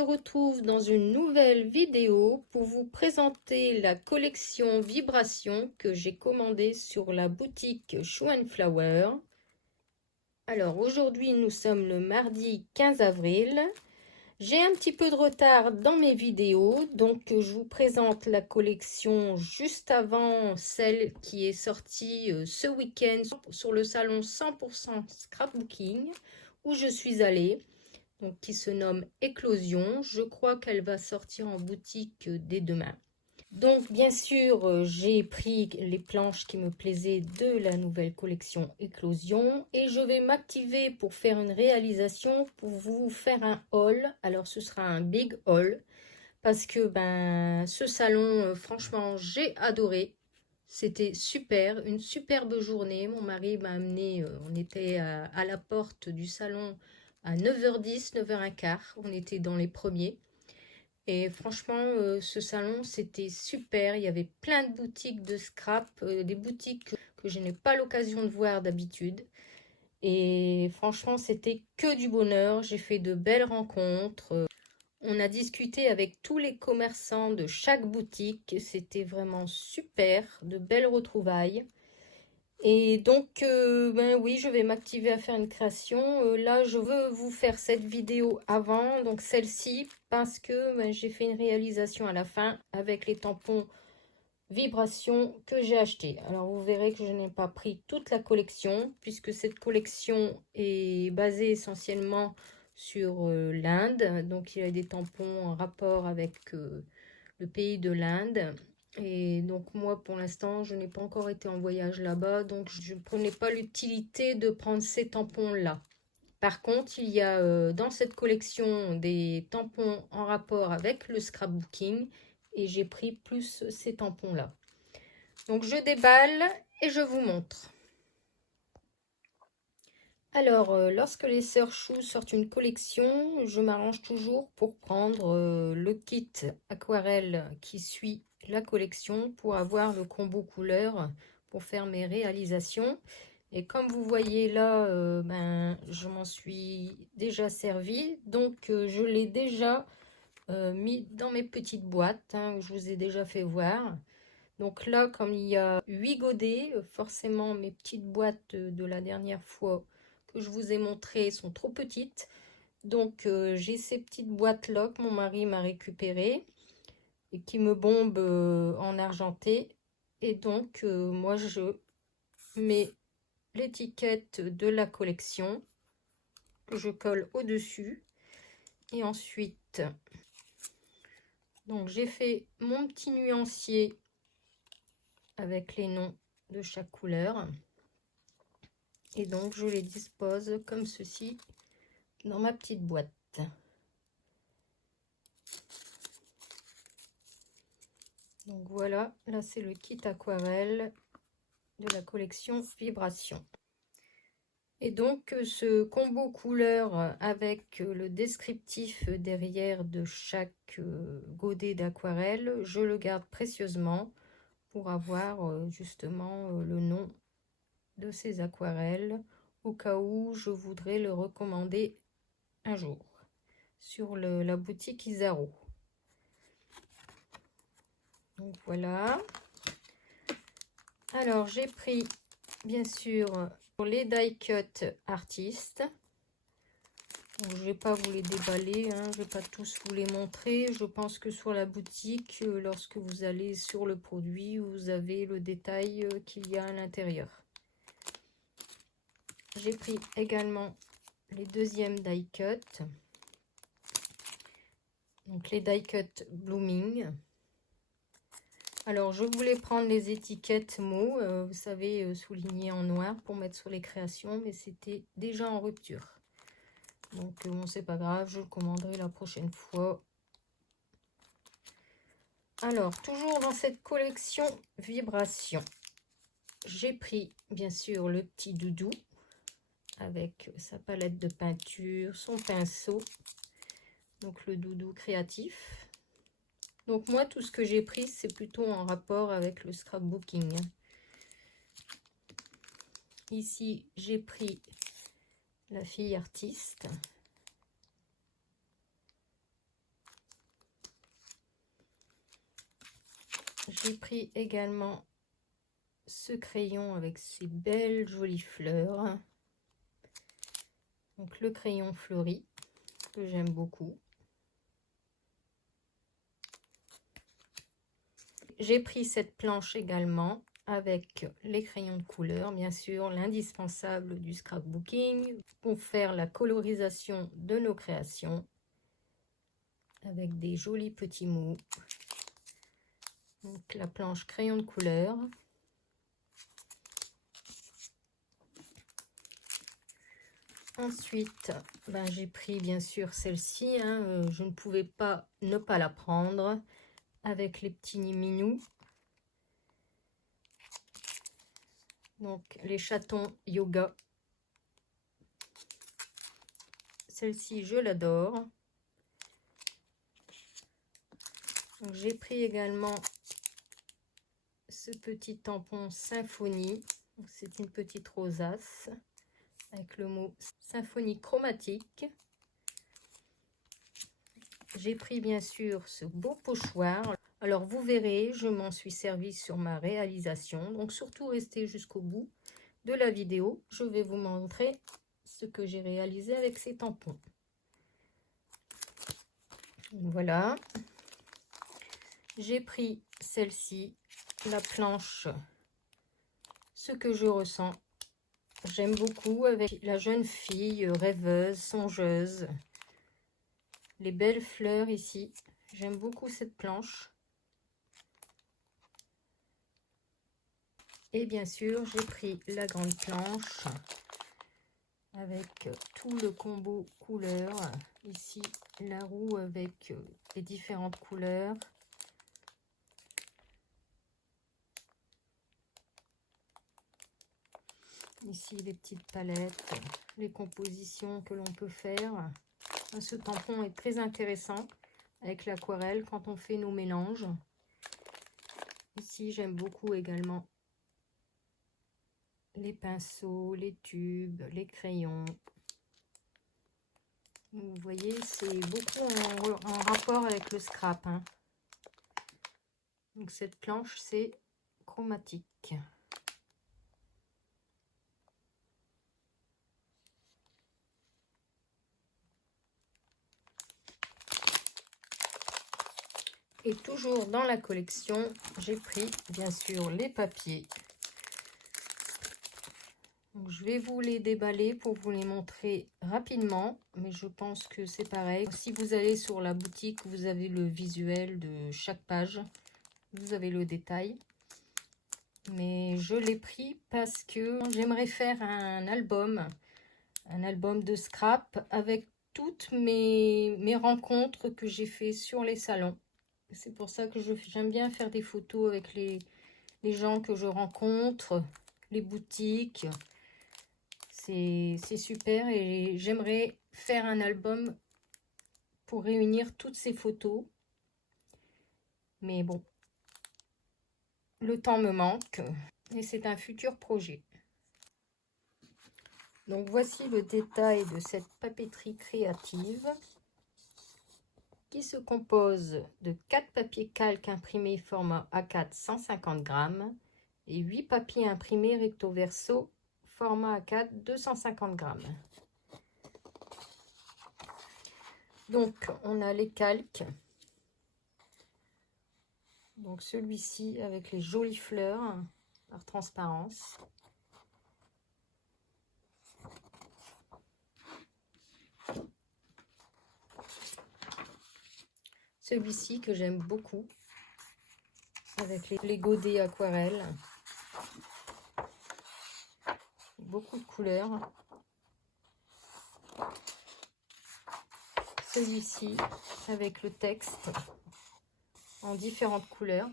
se retrouve dans une nouvelle vidéo pour vous présenter la collection Vibration que j'ai commandée sur la boutique Shoe & Flower. Alors aujourd'hui nous sommes le mardi 15 avril. J'ai un petit peu de retard dans mes vidéos, donc je vous présente la collection juste avant celle qui est sortie ce week-end sur le salon 100% Scrapbooking où je suis allée. Donc, qui se nomme Éclosion. Je crois qu'elle va sortir en boutique dès demain. Donc, bien sûr, j'ai pris les planches qui me plaisaient de la nouvelle collection Éclosion et je vais m'activer pour faire une réalisation pour vous faire un haul. Alors, ce sera un big haul parce que ce salon, franchement, j'ai adoré. C'était super, une superbe journée. Mon mari m'a amené, on était à la porte du salon à 9h10, 9h15. On était dans les premiers. Et franchement, ce salon, c'était super. Il y avait plein de boutiques de scrap, des boutiques que je n'ai pas l'occasion de voir d'habitude. Et franchement, c'était que du bonheur. J'ai fait de belles rencontres. On a discuté avec tous les commerçants de chaque boutique. C'était vraiment super, de belles retrouvailles. Et donc, oui, je vais m'activer à faire une création. Là, je veux vous faire cette vidéo avant, donc celle-ci, parce que j'ai fait une réalisation à la fin avec les tampons Vibration que j'ai achetés. Alors, vous verrez que je n'ai pas pris toute la collection, puisque cette collection est basée essentiellement sur l'Inde. Donc, il y a des tampons en rapport avec le pays de l'Inde. Et donc moi, pour l'instant, je n'ai pas encore été en voyage là-bas, donc je ne prenais pas l'utilité de prendre ces tampons-là. Par contre, il y a dans cette collection des tampons en rapport avec le scrapbooking et j'ai pris plus ces tampons-là. Donc je déballe et je vous montre. Alors, lorsque les sœurs Chou sortent une collection, je m'arrange toujours pour prendre le kit aquarelle qui suit la collection pour avoir le combo couleur pour faire mes réalisations. Et comme vous voyez là, je m'en suis déjà servi. Donc, je l'ai déjà mis dans mes petites boîtes, que je vous ai déjà fait voir. Donc là, comme il y a 8 godets, forcément mes petites boîtes de la dernière fois que je vous ai montré sont trop petites. Donc j'ai ces petites boîtes là que mon mari m'a récupérées et qui me bombent en argenté. Et donc moi je mets l'étiquette de la collection que je colle au-dessus. Et ensuite, donc j'ai fait mon petit nuancier avec les noms de chaque couleur. Et donc, je les dispose comme ceci dans ma petite boîte. Donc voilà, là c'est le kit aquarelle de la collection Vibration. Et donc ce combo couleur avec le descriptif derrière de chaque godet d'aquarelle, je le garde précieusement pour avoir justement le nom de ces aquarelles au cas où je voudrais le recommander un jour sur la boutique Isaro. Donc voilà. Alors j'ai pris bien sûr les die cut artistes. Donc, je vais pas vous les déballer, je vais pas tous vous les montrer. Je pense que sur la boutique, lorsque vous allez sur le produit, vous avez le détail qu'il y a à l'intérieur. J'ai pris également les deuxièmes die cut. Donc les die cut blooming. Alors je voulais prendre les étiquettes mots, vous savez, soulignées en noir pour mettre sur les créations, mais c'était déjà en rupture. Donc bon, c'est pas grave, je le commanderai la prochaine fois. Alors toujours dans cette collection Vibration, j'ai pris bien sûr le petit doudou avec sa palette de peinture, son pinceau, donc le doudou créatif. Donc moi, tout ce que j'ai pris, c'est plutôt en rapport avec le scrapbooking. Ici, j'ai pris la fille artiste. J'ai pris également ce crayon avec ces belles jolies fleurs. Donc le crayon fleuri que j'aime beaucoup. J'ai pris cette planche également avec les crayons de couleur, bien sûr, l'indispensable du scrapbooking pour faire la colorisation de nos créations avec des jolis petits mots. Donc la planche crayon de couleur. Ensuite, j'ai pris bien sûr celle-ci, je ne pouvais pas ne pas la prendre, avec les petits minous. Donc les chatons yoga. Celle-ci, je l'adore. J'ai pris également ce petit tampon Symphonie. C'est une petite rosace avec le mot Symphonie chromatique. J'ai pris bien sûr ce beau pochoir. Alors vous verrez, je m'en suis servi sur ma réalisation. Donc surtout restez jusqu'au bout de la vidéo. Je vais vous montrer ce que j'ai réalisé avec ces tampons. Voilà. J'ai pris celle-ci, la planche Ce que je ressens. J'aime beaucoup avec la jeune fille rêveuse, songeuse. Les belles fleurs ici. J'aime beaucoup cette planche. Et bien sûr, j'ai pris la grande planche avec tout le combo couleurs. Ici, la roue avec les différentes couleurs. Ici, les petites palettes, les compositions que l'on peut faire. Ce tampon est très intéressant avec l'aquarelle quand on fait nos mélanges. Ici, j'aime beaucoup également les pinceaux, les tubes, les crayons. Vous voyez, c'est beaucoup en rapport avec le scrap. Donc cette planche, c'est chromatique. Et toujours dans la collection, j'ai pris bien sûr les papiers. Donc, je vais vous les déballer pour vous les montrer rapidement, mais je pense que c'est pareil. Si vous allez sur la boutique, vous avez le visuel de chaque page, vous avez le détail. Mais je l'ai pris parce que j'aimerais faire un album de scrap avec toutes mes rencontres que j'ai fait sur les salons. C'est pour ça que j'aime bien faire des photos avec les gens que je rencontre, les boutiques. C'est super et j'aimerais faire un album pour réunir toutes ces photos. Mais bon, le temps me manque et c'est un futur projet. Donc voici le détail de cette papeterie créative qui se compose de 4 papiers calques imprimés format A4 150 grammes et 8 papiers imprimés recto verso format A4 250 grammes. Donc on a les calques. Donc celui-ci avec les jolies fleurs par transparence. Celui-ci que j'aime beaucoup avec les godets aquarelles. Beaucoup de couleurs. Celui-ci avec le texte en différentes couleurs.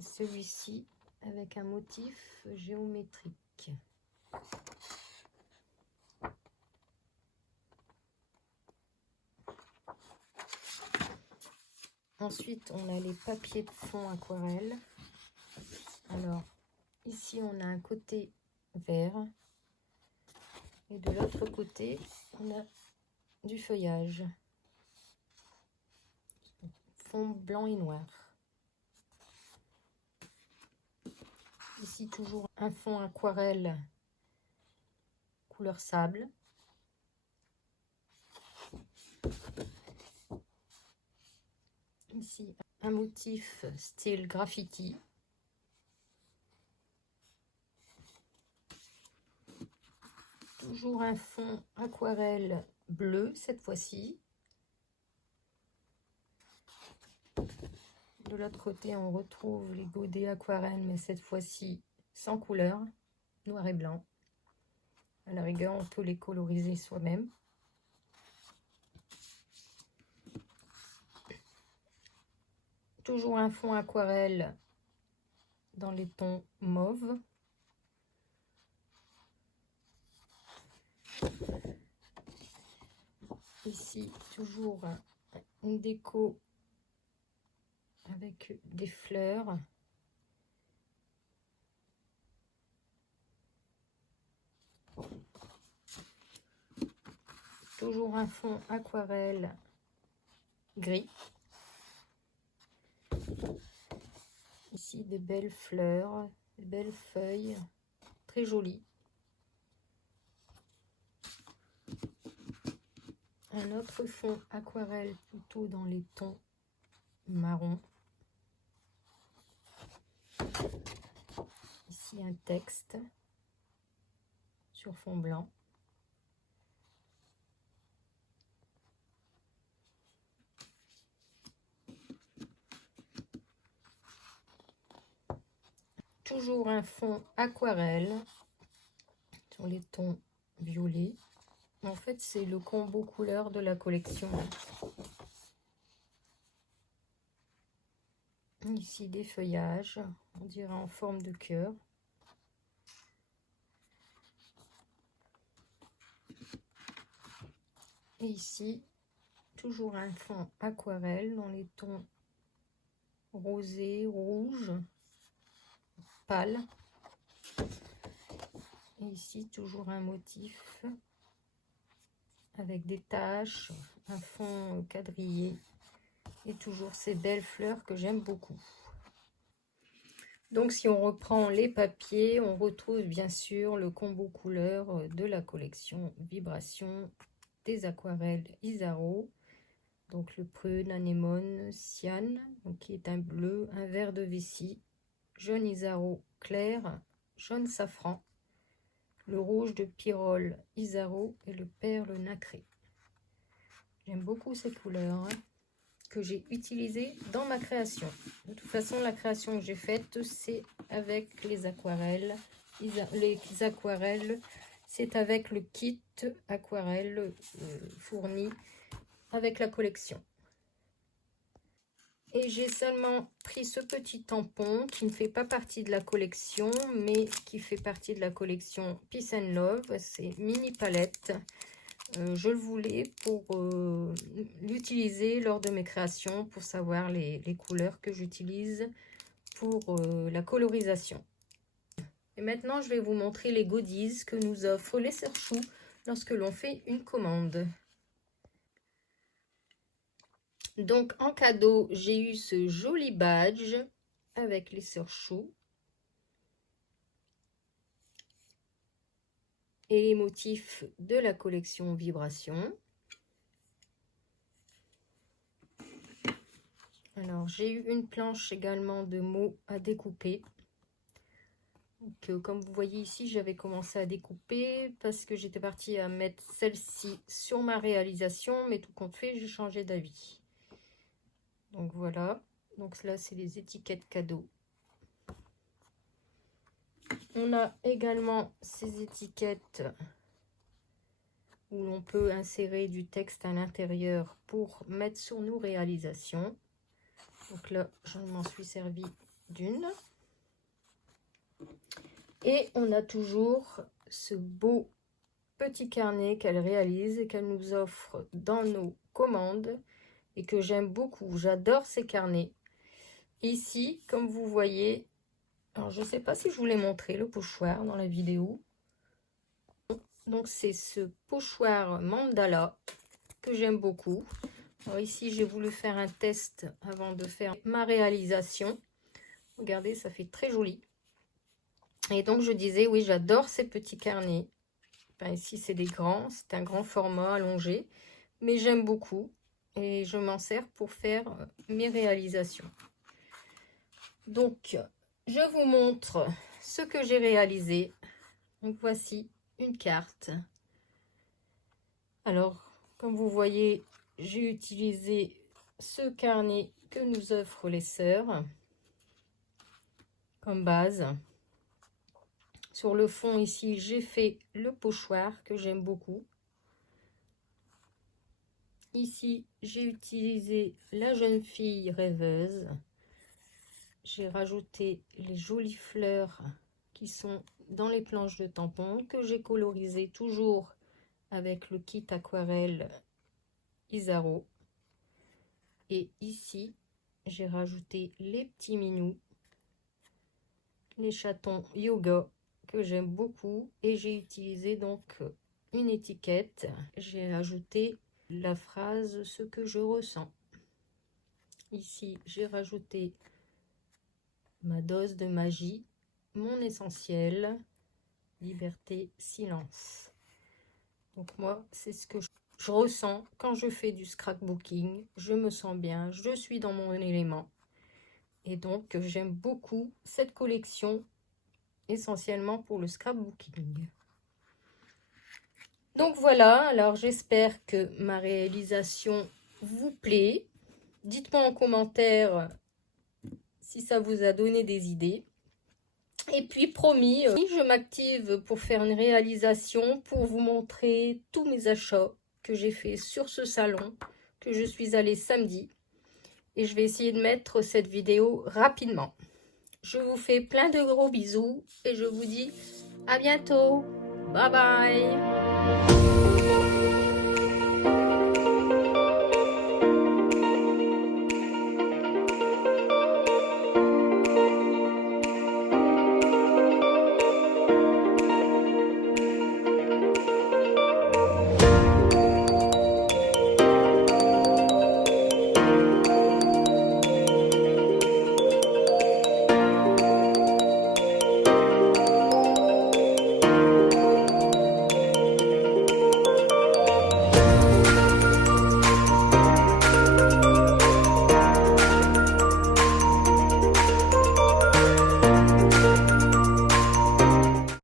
Celui-ci avec un motif géométrique. Ensuite, on a les papiers de fond aquarelle. Alors, ici, on a un côté vert, Et de l'autre côté, on a du feuillage. Fond blanc et noir. Ici, toujours un fond aquarelle couleur sable. Ici, un motif style graffiti. Toujours un fond aquarelle bleu cette fois-ci. De l'autre côté, on retrouve les godets aquarelles, mais cette fois-ci sans couleur, noir et blanc. À la rigueur, on peut les coloriser soi-même. Toujours un fond aquarelle dans les tons mauve. Ici, toujours une déco avec des fleurs. Toujours un fond aquarelle gris. Ici, des belles fleurs, des belles feuilles, très jolies. Un autre fond aquarelle plutôt dans les tons marron. Ici, un texte sur fond blanc. Toujours un fond aquarelle sur les tons violets. En fait, c'est le combo couleur de la collection. Ici, des feuillages, on dirait en forme de cœur. Et ici, toujours un fond aquarelle dans les tons rosé, rouge, pâle. Et ici, toujours un motif avec des taches, un fond quadrillé et toujours ces belles fleurs que j'aime beaucoup. Donc, si on reprend les papiers, on retrouve bien sûr le combo couleur de la collection Vibration des aquarelles Isaro. Donc, le prune, anémone, cyan, donc, qui est un bleu, un vert de vessie, jaune Isaro clair, jaune safran, le rouge de Pyrrole Isaro et le perle nacré. J'aime beaucoup ces couleurs que j'ai utilisées dans ma création. De toute façon, la création que j'ai faite, c'est avec les aquarelles. Les aquarelles, c'est avec le kit aquarelle fourni avec la collection. Et j'ai seulement pris ce petit tampon qui ne fait pas partie de la collection, mais qui fait partie de la collection Peace and Love. C'est mini palette. Je le voulais pour l'utiliser lors de mes créations, pour savoir les couleurs que j'utilise pour la colorisation. Et maintenant, je vais vous montrer les goodies que nous offrent les Sœurs Chou lorsque l'on fait une commande. Donc, en cadeau, j'ai eu ce joli badge avec les Sœurs Chou. Et les motifs de la collection Vibration. Alors, j'ai eu une planche également de mots à découper. Donc, comme vous voyez ici, j'avais commencé à découper parce que j'étais partie à mettre celle-ci sur ma réalisation, mais tout compte fait, j'ai changé d'avis. Donc voilà, donc là c'est les étiquettes cadeaux. On a également ces étiquettes où l'on peut insérer du texte à l'intérieur pour mettre sur nos réalisations. Donc là, je m'en suis servi d'une. Et on a toujours ce beau petit carnet qu'elle réalise et qu'elle nous offre dans nos commandes et que j'aime beaucoup. J'adore ces carnets. Ici, comme vous voyez, alors je ne sais pas si je vous l'ai montré le pochoir dans la vidéo. Donc c'est ce pochoir mandala que j'aime beaucoup. Alors ici j'ai voulu faire un test avant de faire ma réalisation. Regardez, ça fait très joli. Et donc je disais, oui, j'adore ces petits carnets. Enfin, ici c'est des grands, c'est un grand format allongé, mais j'aime beaucoup et je m'en sers pour faire mes réalisations. Donc je vous montre ce que j'ai réalisé. Donc voici une carte. Alors comme vous voyez, j'ai utilisé ce carnet que nous offrent les sœurs comme base. Sur le fond ici, j'ai fait le pochoir que j'aime beaucoup. Ici, j'ai utilisé la jeune fille rêveuse. J'ai rajouté les jolies fleurs qui sont dans les planches de tampons que j'ai colorisées toujours avec le kit aquarelle Isaro. Et ici, j'ai rajouté les petits minous, les chatons yoga que j'aime beaucoup, et j'ai utilisé donc une étiquette. J'ai ajouté la phrase ce que je ressens. Ici, j'ai rajouté ma dose de magie, mon essentiel, liberté, silence. Donc moi, c'est ce que je ressens quand je fais du scrapbooking. Je me sens bien, je suis dans mon élément. Et donc, j'aime beaucoup cette collection, essentiellement pour le scrapbooking. Donc voilà, alors j'espère que ma réalisation vous plaît. Dites-moi en commentaire si ça vous a donné des idées. Et puis promis, je m'active pour faire une réalisation, pour vous montrer tous mes achats que j'ai fait sur ce salon, que je suis allée samedi. Et je vais essayer de mettre cette vidéo rapidement. Je vous fais plein de gros bisous et je vous dis à bientôt. Bye bye.